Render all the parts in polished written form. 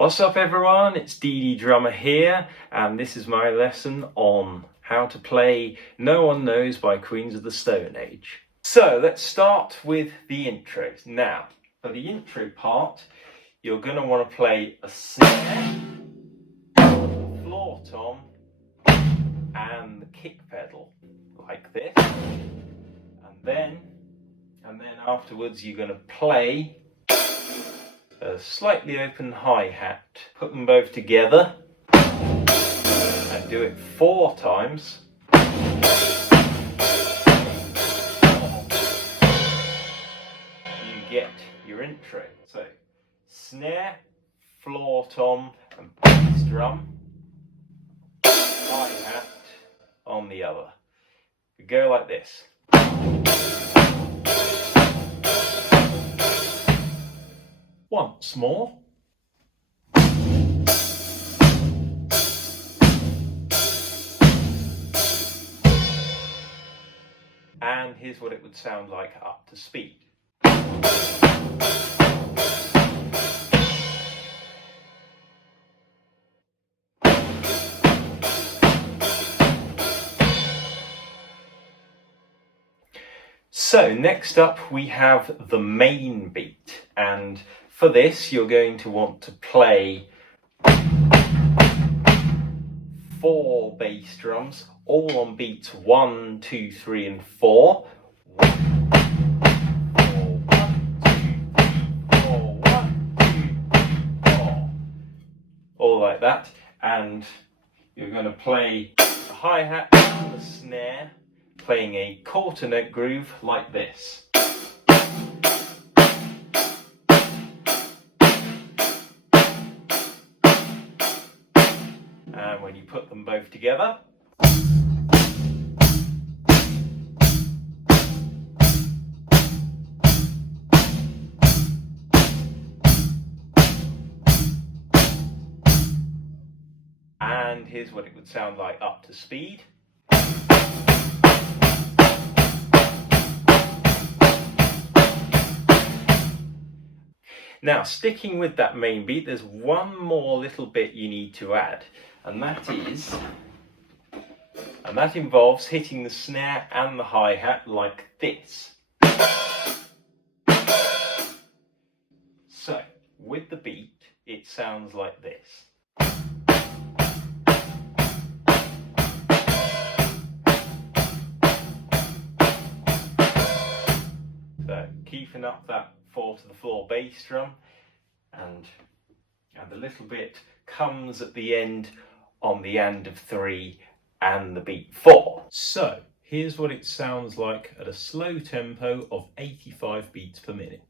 What's up everyone, it's DD Drummer here, and this is my lesson on how to play No One Knows by Queens of the Stone Age. So let's start with the intro. Now, for the intro part, you're going to want to play a snare, floor tom, and the kick pedal, like this. And then afterwards you're going to play a slightly open hi-hat. Put them both together and do it 4 times. You get your intro. So snare, floor tom and bass drum, hi-hat on the other. We go like this. Once more. And here's what it would sound like up to speed. So next up we have the main beat, and for this you're going to want to play 4 bass drums, all on beats 1, 2, 3 and 4. 1, 2, 4. All like that, and you're going to play the hi-hat and the snare, playing a quarter note groove like this. And when you put them both together, and here's what it would sound like up to speed. Now, sticking with that main beat, there's one more little bit you need to add, and that involves hitting the snare and the hi-hat like this. So, with the beat, it sounds like this. So, keeping up that 4 to the floor bass drum, and the little bit comes at the end on the and of 3 and the beat 4. So here's what it sounds like at a slow tempo of 85 beats per minute.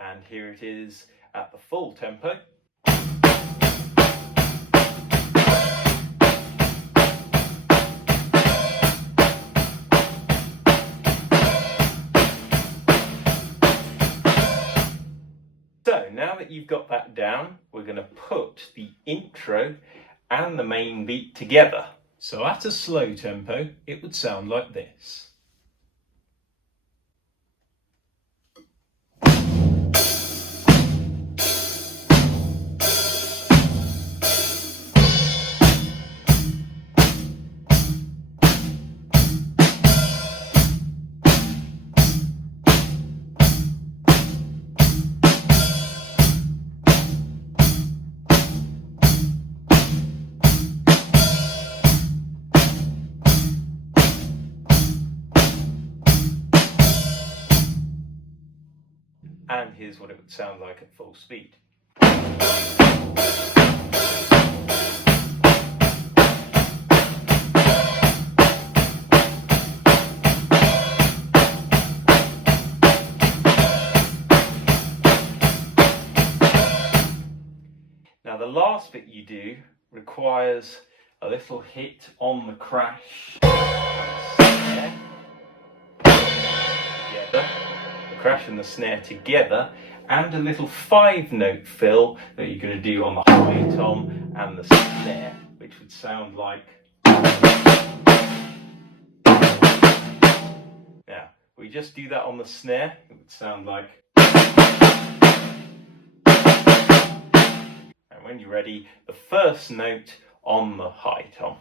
And here it is at the full tempo. So now that you've got that down, we're going to put the intro and the main beat together. So at a slow tempo, it would sound like this. And here's what it would sound like at full speed. Now the last bit you do requires a little hit on the crash and snare together, the crash and the snare together, and a little 5-note fill that you're going to do on the high tom and the snare, which would sound like. Now, we just do that on the snare, it would sound like. And when you're ready, the first note on the high tom.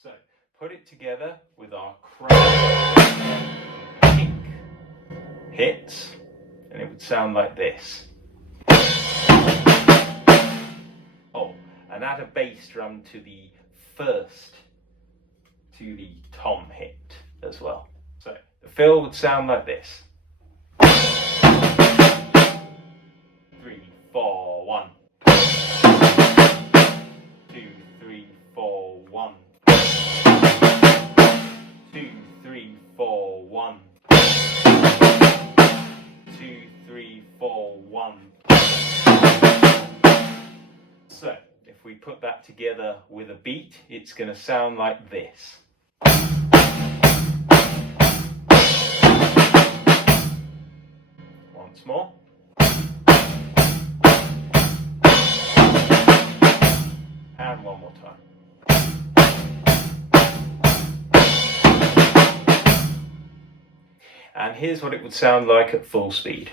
So, put it together with our crash kick hits, and it would sound like this. Oh, and add a bass drum to the tom hit as well. So the fill would sound like this. 3, 4, 1. 2, 3, 4, 1. 2, 3, 4, 1. 2, 3, 4, 1. So, if we put that together with a beat, it's going to sound like this. Once more. And one more time. And here's what it would sound like at full speed.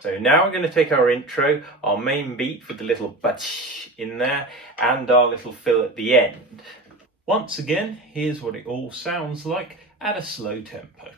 So now we're going to take our intro, our main beat with the little batch in there, and our little fill at the end. Once again, here's what it all sounds like at a slow tempo.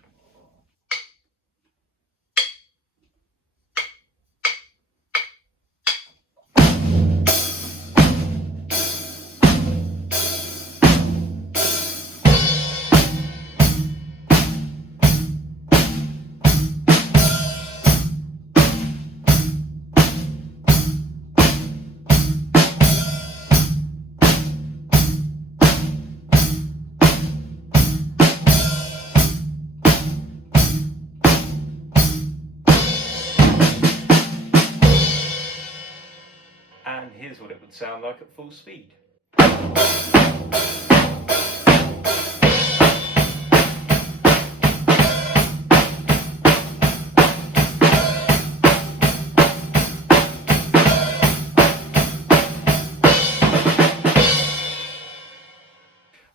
And here's what it would sound like at full speed.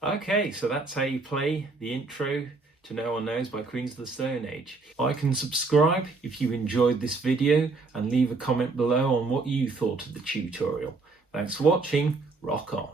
Okay, so that's how you play the intro to No One Knows by Queens of the Stone Age. Like and subscribe if you enjoyed this video, and leave a comment below on what you thought of the tutorial. Thanks for watching, rock on.